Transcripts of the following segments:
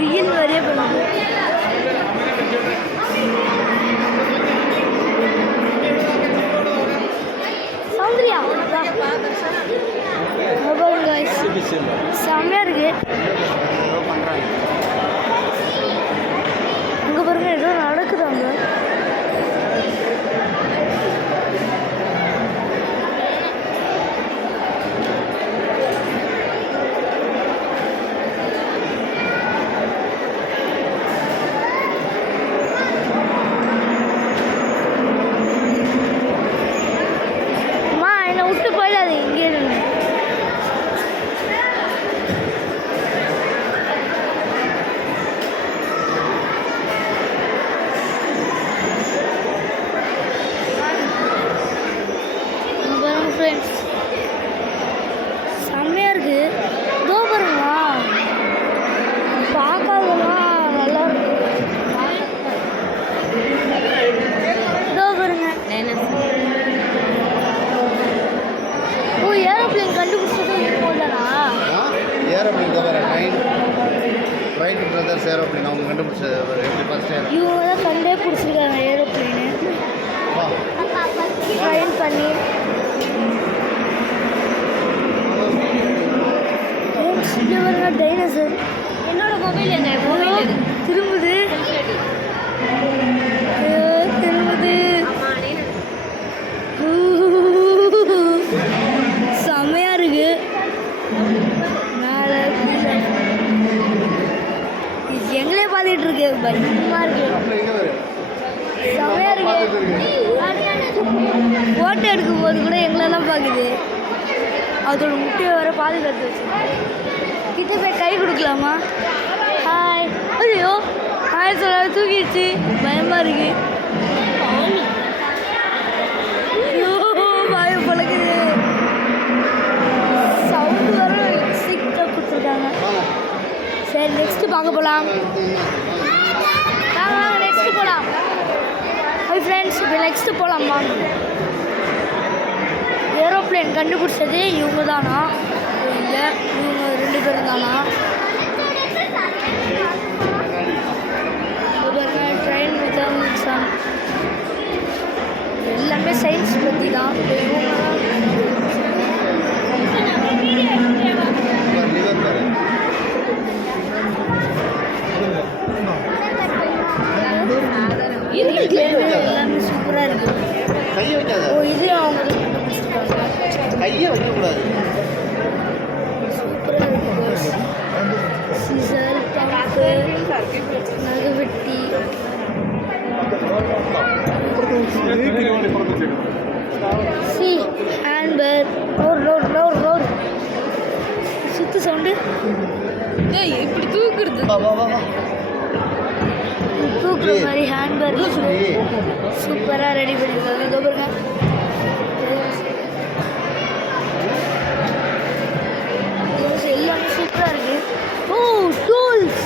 Reel மாதிரியே பண்ணுது. சௌந்தர்யா செம்மையா இருக்கு. அங்க பாருங்க ஏதோ நடக்குதாங்க. ஃப்ரெண்ட்ஸ் செம்மையாக இருக்குது. இதோ பாருங்களா பார்க்காதெல்லாம் நல்லா இருக்கு. இதோ பாருங்க. ஓ ஏரோப்ளேன் கண்டுபிடிச்சது போடலனா? ஏரோப்ளேன் தவிர ரைட் பிரதர்ஸ் ஏரோப்ளேன் அவங்க கண்டுபிடிச்சது எப்படி ஃபர்ஸ்ட் இவங்க தான் கண்டே பிடிச்சிருக்காங்க ஏரோப்ளேனு. ட்ரைன் பண்ணி டைனோசர். என்னோட மொபைல் என்ன மொபைல் திரும்புது திரும்புது. செம்மையா இருக்கு. எங்களே பார்த்துட்டு இருக்கு. பயமா இருக்கு. செம்மையா இருக்கு. ஃபோட்டோ எடுக்கும் போது கூட எங்களெல்லாம் பார்க்குது. அதோட முட்டையை வர பாதுகாத்து வச்சு கிட்ட போய் கை கொடுக்கலாமா? ஹாய். ஐயோ ஹாய் சொல்ல தூக்கிடுச்சு. பயமாக இருக்கு. ஐயோ பயம் பழகுது. சவுண்டு வர சீக்கிரம் கொடுத்துருக்காங்க. சரி நெக்ஸ்ட்டு பார்க்க போகலாம். வாங்க நெக்ஸ்ட்டு போகலாம். ஹாய் ஃப்ரெண்ட்ஸ் இப்போ நெக்ஸ்ட்டு போகலாமா? ஏரோப்ளேன் கண்டுபிடிச்சது இவங்க தானா? இல்லை இவங்க 2 பேரும் தானா? ட்ரெயின் வித் எல்லாமே சயின்ஸ் பற்றி தான். எல்லாமே சூப்பராக இருக்கு. ஓ இது அவங்க கையை வைக்கக்கூடாது. சூப்பராக இருக்கு. சிசர் பம்பு நகவெட்டி சி ஹேண்ட்பேக் ரோர் சுத்து சவுண்டு. இப்படி தூக்குறது தூக்குற மாதிரி ஹேண்ட்பேக் சூப்பராக ரெடி பண்ணியிருக்காங்க. இதோ பாருங்க. எல்லாமே சூப்பராக இருக்கு. ஓ டூல்ஸ்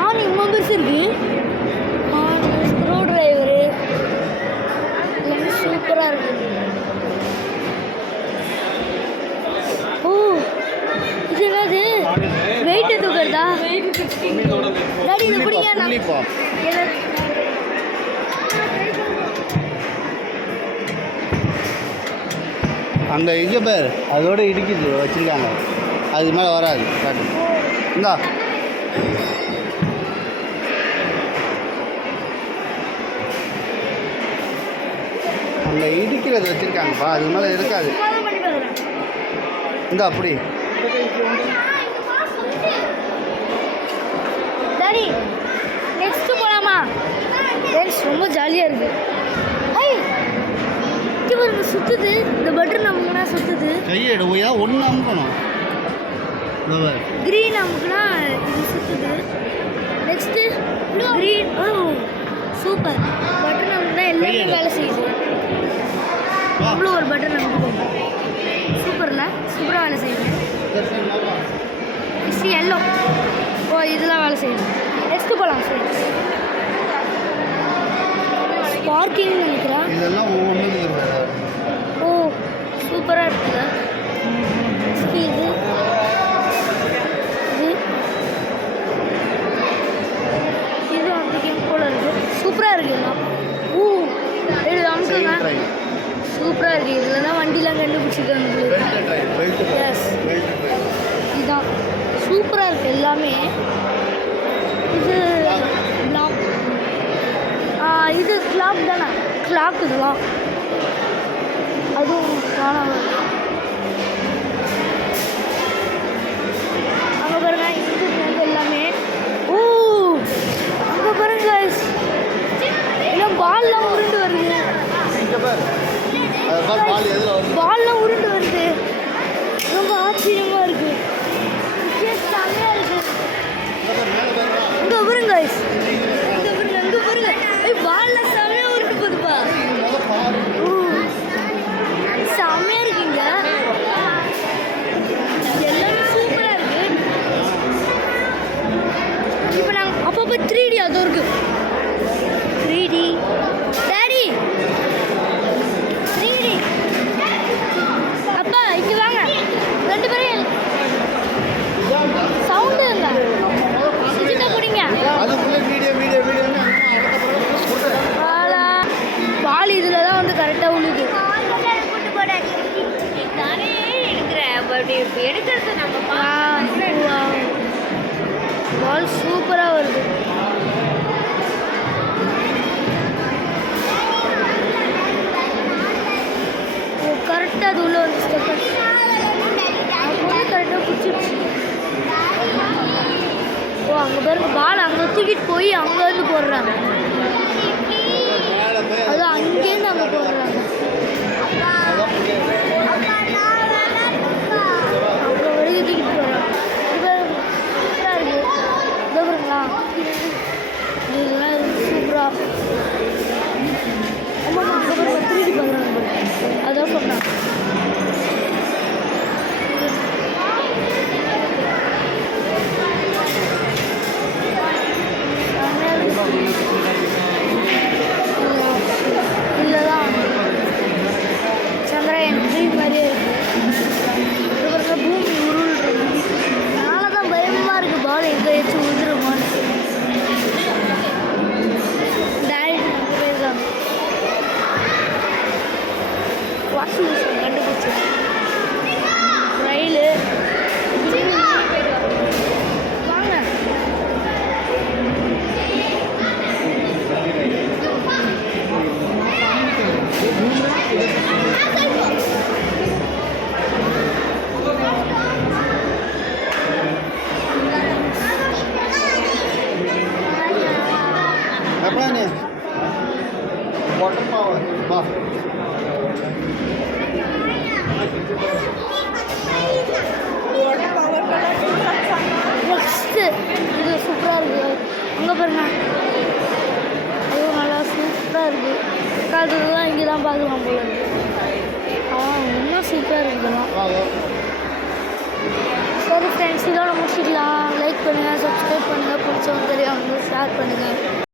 ஆன் இம்மா பெருசு இருக்கு. ஸ்க்ரூ டிரைவரு எல்லாமே சூப்பராக இருக்கு. ஓ இது என்னது? வெயிட்டு தூக்குறதா? டாடி இது பிடிங்க. அங்கே இது பேர் அதோட இடிக்குது வச்சுருக்காங்க. அது மேலே வராது. காட்டு இந்தா அங்கே இடிக்கிறது வச்சுருக்காங்கப்பா. அது மேலே இருக்காது. இந்த அப்படி டாடி நெக்ஸ்ட் போகலாமா? ஃப்ரெண்ட்ஸ் ரொம்ப ஜாலியாக இருக்குது. பாருங்க சுத்துது. இந்த பட்டன் அமுக்குனா சுத்துது. கையெடு போயா ஒன்று அமுக்கணும். கிரீன் அமுக்குனா இது சுத்துது. Next green. Oh super. Button அமுக்குனா எல்லாமே வேலை செய்யுது. இவ்வளோ ஒரு பட்டன் அமுக்குவோம். சூப்பர்ல சூப்பராக வேலை செய்யுது. Next yellow. ஓ இதெல்லாம் வேலை செய்யுது. நெக்ஸ்ட்டு போகலாம் ஃப்ரெண்ட்ஸ். பார்க்கிங் நினைக்கிறேன். இதெல்லாம் ஒவ்வொன்றும் ஓ சூப்பராக இருக்குல்ல. இது சூப்பராக இருக்குது எல்லாம். இது அமுக்குங்க. சூப்பராக இருக்குது. இதில் தான் வண்டிலாம் கண்டுபிடிச்சிருக்காங்க. எஸ், இதுதான் சூப்பராக இருக்குது எல்லாமே. இது பிளாக். இது கிளாக் தானே? கிளாக் இதெல்லாம். அதுவும் காணாம அங்கே பாருங்க. இது வந்து எல்லாமே அங்கே பாருங்க எல்லாம் பால்லாம் உருண்டு வருது. பால்லாம் உருண்டு வருது. ரொம்ப ஆச்சரியமா இருக்கு. செம்மையா இருக்கு. இங்க பாருங்க இங்க பாருங்க. பால்லாம் செம்மையா உருண்டு போகுதுப்பா. செம்மையா இருக்குங்க. எல்லாமே சூப்பரா இருக்கு. இப்போ நாங்கள் அப்பப்போ 3D அதுவும் இருக்கு. 3D daddy 3D. அப்பா இங்க வாங்க. 2 பேரும் சவுண்டு இல்ல. சிஜிட்ட குடிங்க. பால் இதில் தான் வந்து கரெக்டாக உழுது. நானே எடுக்கிறேன். அப்படி எடுக்கிறது நம்ம பால் சூப்பராக வருது. கரெக்டாக அது உள்ள வந்து ஸ்டெப் கரெக்டாக பிடிச்சிருச்சு. அங்கே பாருங்க பால் அங்கே தூக்கிட்டு போய் அங்கே வந்து போடுறாங்க. அது அங்கேருந்து அங்கே போடுறாங்க. அங்கே வரைக்கும் தூக்கிட்டு போகிறாங்க. சூப்பராக இருக்குது. இதோ பாருங்களா, இதெல்லாம் சூப்பராக. ஆமாம் அங்கே பாருங்க 3D பார்க்குறாங்க. அதான் சொன்னேன். இதுதான் சந்திரயான் 3 மாதிரியே இருக்கு. பூமி உருள்றது. அதனால தான் பயமாக இருக்குது. பால் எங்கே வச்சு உழுதுருமான்னு. டைரக்ட் தான் வாஷிங் மிஷின் கண்டுபிடிச்சி ரயிலு வாங்க. वाटर पावर वाह நெக்ஸ்ட்டு இது சூப்பராக இருக்குது. அங்கே பாருங்க அதுவும் நல்லா சூப்பராக இருக்குது. காலத்துல தான் இங்கே தான் பார்க்கலாம் போல இருக்குது. இன்னும் சூப்பராக இருக்குதுலாம். சரி ஃப்ரெண்ட்ஸ், இதோட முடிச்சிக்கலாம். லைக் பண்ணுங்கள், சப்ஸ்கிரைப் பண்ணுங்கள், பிடிச்சவங்க தெரியும் ஷேர் பண்ணுங்கள்.